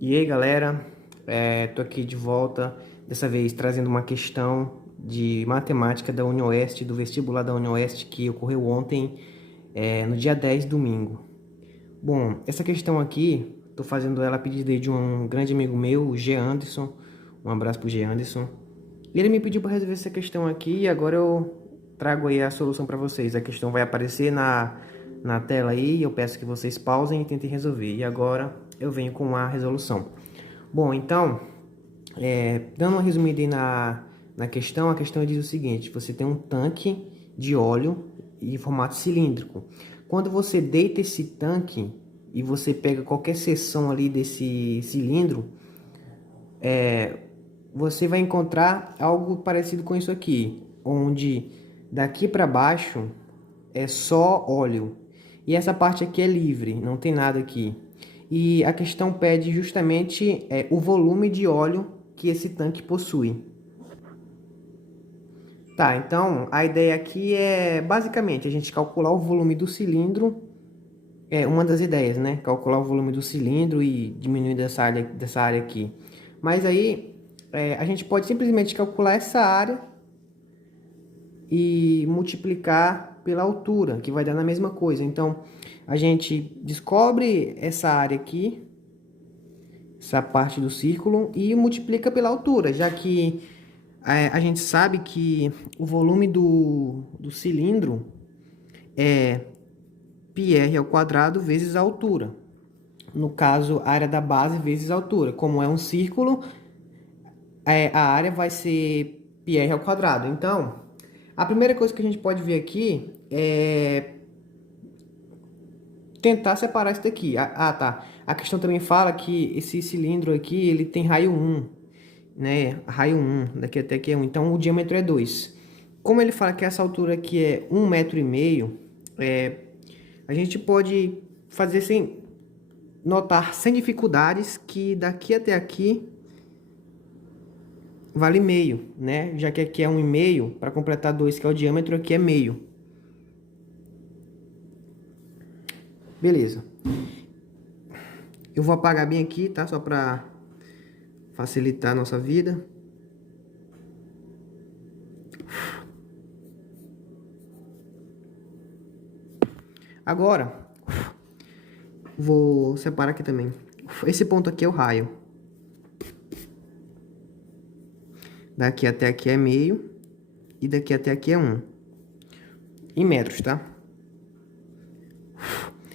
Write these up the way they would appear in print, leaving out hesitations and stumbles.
E aí galera, tô aqui de volta, dessa vez trazendo uma questão de matemática da UniOeste, do vestibular da UniOeste que ocorreu ontem, no dia 10, domingo. Bom, essa questão aqui, tô fazendo ela a pedido de um grande amigo meu, o G. Anderson, um abraço pro G. Anderson. E ele me pediu para resolver essa questão aqui e agora eu trago aí a solução para vocês. A questão vai aparecer na tela aí, eu peço que vocês pausem e tentem resolver. E agora eu venho com a resolução. Bom, então, dando uma resumida aí na questão, a questão diz o seguinte: você tem um tanque de óleo em formato cilíndrico. Quando você deita esse tanque e você pega qualquer seção ali desse cilindro, você vai encontrar algo parecido com isso aqui, onde daqui para baixo é só óleo e essa parte aqui é livre, não tem nada aqui. E a questão pede justamente o volume de óleo que esse tanque possui. Tá, então a ideia aqui é basicamente a gente calcular o volume do cilindro. É uma das ideias, né? Calcular o volume do cilindro e diminuir dessa área aqui. Mas aí a gente pode simplesmente calcular essa área e multiplicar pela altura, que vai dar na mesma coisa. Então, a gente descobre essa área aqui, essa parte do círculo, e multiplica pela altura, já que a gente sabe que o volume do cilindro é πr ao quadrado vezes a altura. No caso, a área da base vezes a altura. Como é um círculo, a área vai ser πr ao quadrado. Então, a primeira coisa que a gente pode ver aqui é tentar separar isso daqui. Tá. A questão também fala que esse cilindro aqui, ele tem raio 1, né? Raio 1, daqui até aqui é 1. Então, o diâmetro é 2. Como ele fala que essa altura aqui é 1,5 m, a gente pode fazer sem notar sem dificuldades que daqui até aqui vale meio, né? Já que aqui é 1,5, para completar 2, que é o diâmetro, aqui é meio. Beleza. Eu vou apagar bem aqui, tá? Só para facilitar a nossa vida. Agora, vou separar aqui também. Esse ponto aqui é o raio. Daqui até aqui é meio. E daqui até aqui é 1. Em metros, tá?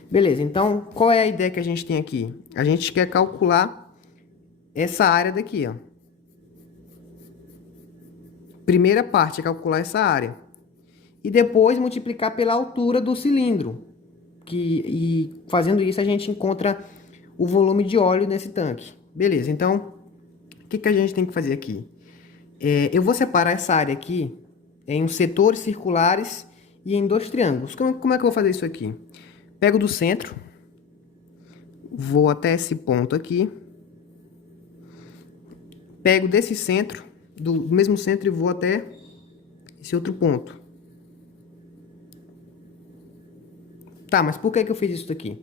Beleza, então qual é a ideia que a gente tem aqui? A gente quer calcular essa área daqui, ó. Primeira parte é calcular essa área. E depois multiplicar pela altura do cilindro. E fazendo isso a gente encontra o volume de óleo nesse tanque. Beleza, então o que a gente tem que fazer aqui? Eu vou separar essa área aqui em setores circulares e em 2 triângulos. Como é que eu vou fazer isso aqui? Pego do centro, vou até esse ponto aqui, pego desse centro, do mesmo centro, e vou até esse outro ponto. Tá, mas por que eu fiz isso aqui?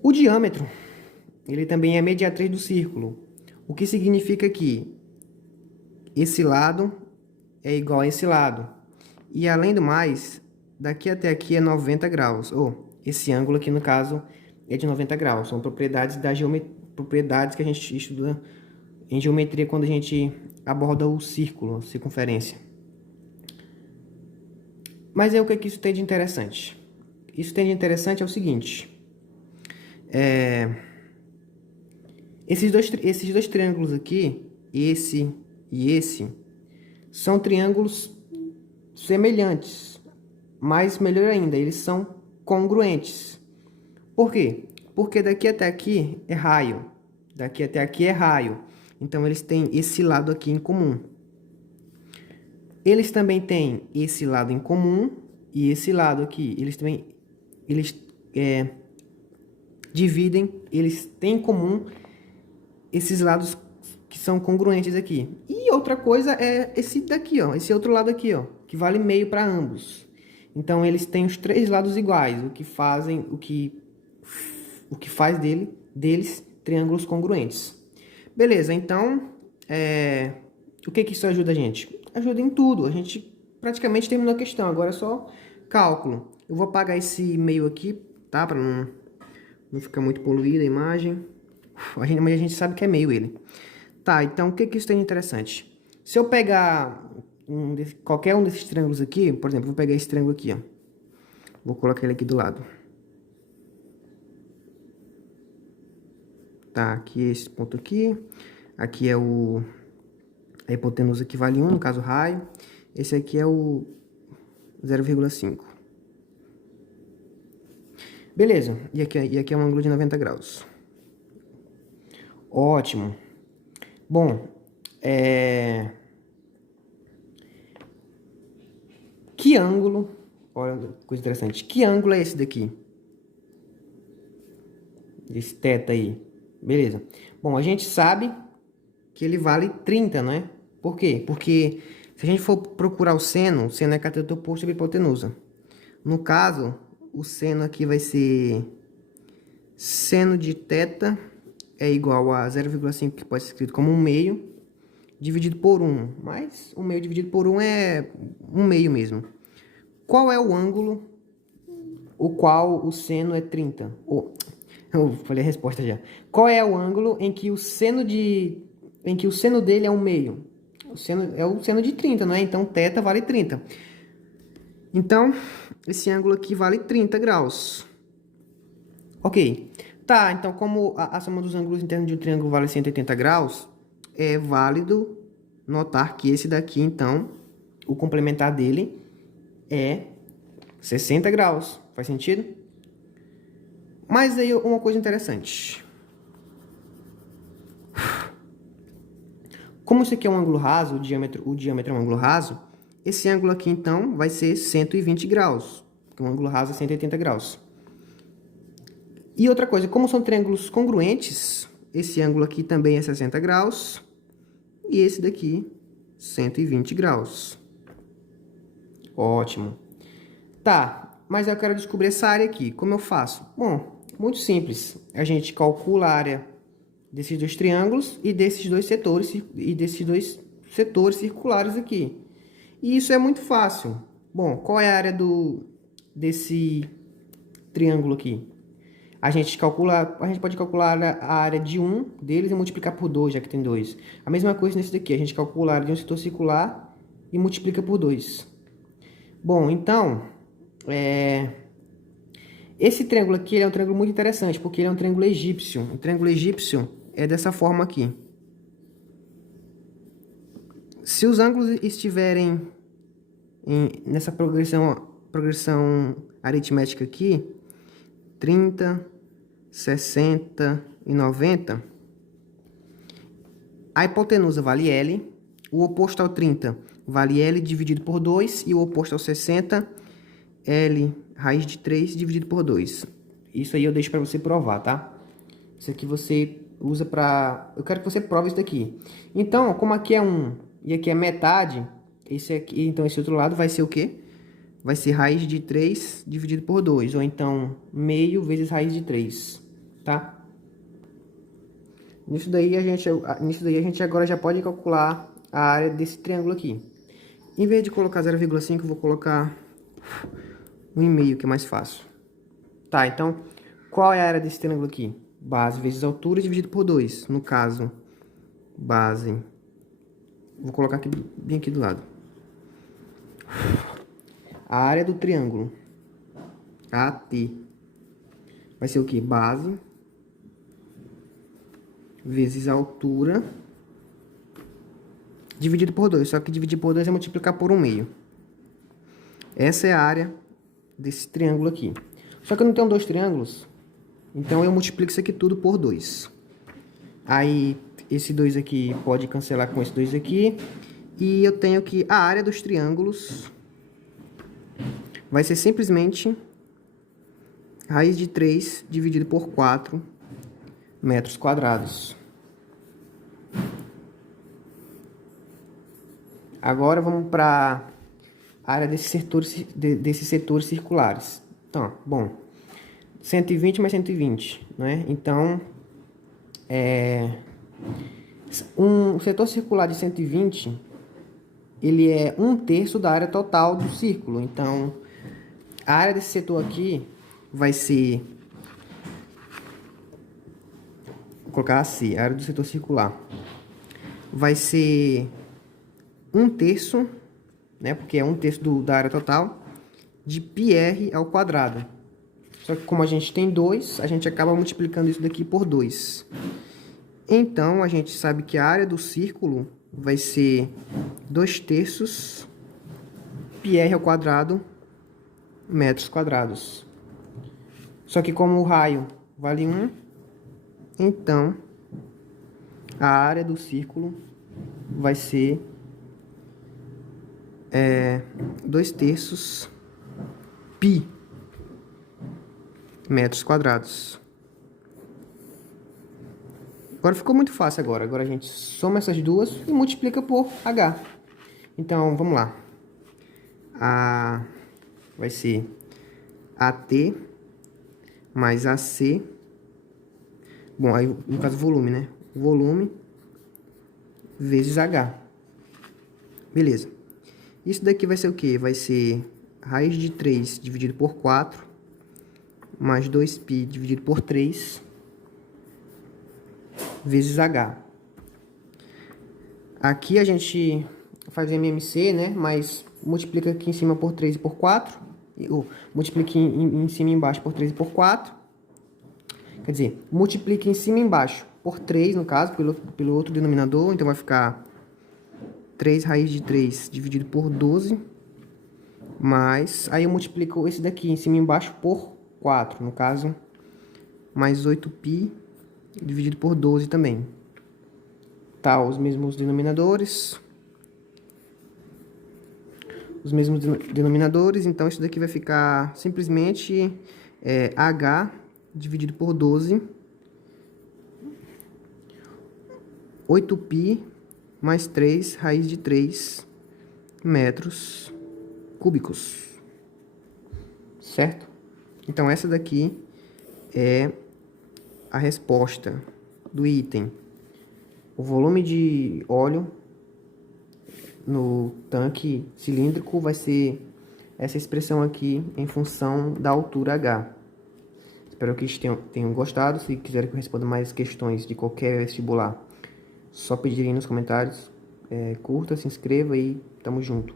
O diâmetro, ele também é mediatriz do círculo, o que significa que esse lado é igual a esse lado. E além do mais, daqui até aqui é 90 graus. Ou, esse ângulo aqui, no caso, é de 90 graus. São propriedades da propriedades que a gente estuda em geometria quando a gente aborda o círculo, a circunferência. Mas o que isso tem de interessante? Isso tem de interessante é o seguinte. Esses dois triângulos aqui, esse e esse, são triângulos semelhantes, mas melhor ainda, eles são congruentes. Por quê? Porque daqui até aqui é raio, daqui até aqui é raio, então eles têm esse lado aqui em comum. Eles também têm esse lado em comum e esse lado aqui, eles dividem, eles têm em comum esses lados que são congruentes aqui. E outra coisa é esse daqui, ó, esse outro lado aqui, ó, que vale meio para ambos. Então eles têm os 3 lados iguais, o que o que faz deles triângulos congruentes. Beleza, então, o que isso ajuda a gente? Ajuda em tudo, a gente praticamente terminou a questão, agora é só cálculo. Eu vou apagar esse meio aqui, tá? Para não ficar muito poluída a imagem. Mas a gente sabe que é meio ele. Tá, então o que isso tem de interessante? Se eu pegar qualquer um desses triângulos aqui, por exemplo, vou pegar esse triângulo aqui, ó. Vou colocar ele aqui do lado. Tá, aqui esse ponto aqui. Aqui é a hipotenusa que vale 1, no caso raio. Esse aqui é o 0,5. Beleza, e aqui é um ângulo de 90 graus. Ótimo. Bom, que ângulo... Olha, coisa interessante. Que ângulo é esse daqui? Esse θ aí. Beleza. Bom, a gente sabe que ele vale 30, não é? Por quê? Porque se a gente for procurar o seno é cateto oposto à hipotenusa. No caso, o seno aqui vai ser seno de θ é igual a 0,5, que pode ser escrito como 1 meio, dividido por 1. Mas 1 meio dividido por 1 é 1 meio mesmo. Qual é o ângulo o qual o seno é 30? Eu falei a resposta já. Qual é o ângulo em que o seno dele é 1 meio? O seno é o seno de 30, não é? Então, θ vale 30. Então, esse ângulo aqui vale 30 graus. Ok. Tá, então como a soma dos ângulos internos de um triângulo vale 180 graus, é válido notar que esse daqui, então, o complementar dele é 60 graus. Faz sentido? Mas aí uma coisa interessante. Como isso aqui é um ângulo raso, o diâmetro é um ângulo raso, esse ângulo aqui, então, vai ser 120 graus. Porque um ângulo raso é 180 graus. E outra coisa, como são triângulos congruentes, esse ângulo aqui também é 60 graus. E esse daqui, 120 graus. Ótimo. Tá, mas eu quero descobrir essa área aqui. Como eu faço? Bom, muito simples. A gente calcula a área desses dois triângulos e desses dois setores circulares aqui. E isso é muito fácil. Bom, qual é a área desse triângulo aqui? A gente pode calcular a área de um deles e multiplicar por 2, já que tem 2. A mesma coisa nesse daqui, a gente calcula a área de um setor circular e multiplica por 2. Bom, então, esse triângulo aqui é um triângulo muito interessante, porque ele é um triângulo egípcio. O triângulo egípcio é dessa forma aqui. Se os ângulos estiverem nessa progressão aritmética aqui, 30, 60 e 90, a hipotenusa vale L, o oposto ao 30 vale L dividido por 2 e o oposto ao 60, L raiz de 3 dividido por 2. Isso aí eu deixo para você provar, tá? Isso aqui você usa para... Eu quero que você prove isso daqui. Então, como aqui é 1 e aqui é metade, esse aqui, então esse outro lado vai ser o quê? Vai ser raiz de 3 dividido por 2, ou então meio vezes raiz de 3, tá? Nisso daí a gente agora já pode calcular a área desse triângulo aqui. Em vez de colocar 0,5, eu vou colocar 1,5, que é mais fácil. Tá, então, qual é a área desse triângulo aqui? Base vezes altura dividido por 2. No caso, base... Vou colocar aqui, bem aqui do lado. A área do triângulo AT vai ser o quê? Base vezes altura dividido por 2. Só que dividir por 2 é multiplicar por 1/2. Essa é a área desse triângulo aqui. Só que eu não tenho dois triângulos, então eu multiplico isso aqui tudo por 2. Aí, esse 2 aqui pode cancelar com esse 2 aqui. E eu tenho que a área dos triângulos vai ser simplesmente raiz de 3 dividido por 4 metros quadrados. Agora vamos para a área desses setores circulares. Então, bom, 120 mais 120, né? Então, um setor circular de 120, ele é 1/3 da área total do círculo. Então, a área desse setor aqui vai ser, vou colocar assim, a área do setor circular vai ser 1/3, né? Porque é 1/3 da área total de πr ao quadrado. Só que como a gente tem 2, a gente acaba multiplicando isso daqui por 2. Então, a gente sabe que a área do círculo vai ser 2/3 πr ao quadrado metros quadrados. Só que como o raio vale 1, então a área do círculo vai ser 2/3 π metros quadrados. Agora ficou muito fácil agora. Agora a gente soma essas duas e multiplica por H. Então, vamos lá. Vai ser AT mais AC. Bom, aí no caso volume, né? Volume vezes H. Beleza. Isso daqui vai ser o quê? Vai ser raiz de 3 dividido por 4 mais 2π dividido por 3 vezes H. Aqui a gente faz MMC, né? Mas multiplica aqui em cima por 3 e por 4. Multiplica em cima e embaixo por 3 e por 4. Quer dizer, multiplica em cima e embaixo por 3, no caso, pelo outro denominador. Então vai ficar 3 raiz de 3 dividido por 12. Mais, aí eu multiplico esse daqui em cima e embaixo por 4, no caso, mais 8π dividido por 12 também. Tá, os mesmos denominadores. Então isso daqui vai ficar simplesmente H dividido por 12, 8π mais 3 raiz de 3 metros cúbicos. Certo? Então, essa daqui é a resposta do item. O volume de óleo no tanque cilíndrico vai ser essa expressão aqui em função da altura H. Espero que tenham gostado. Se quiserem que eu responda mais questões de qualquer vestibular, só pedirem nos comentários. Curta, se inscreva e tamo junto.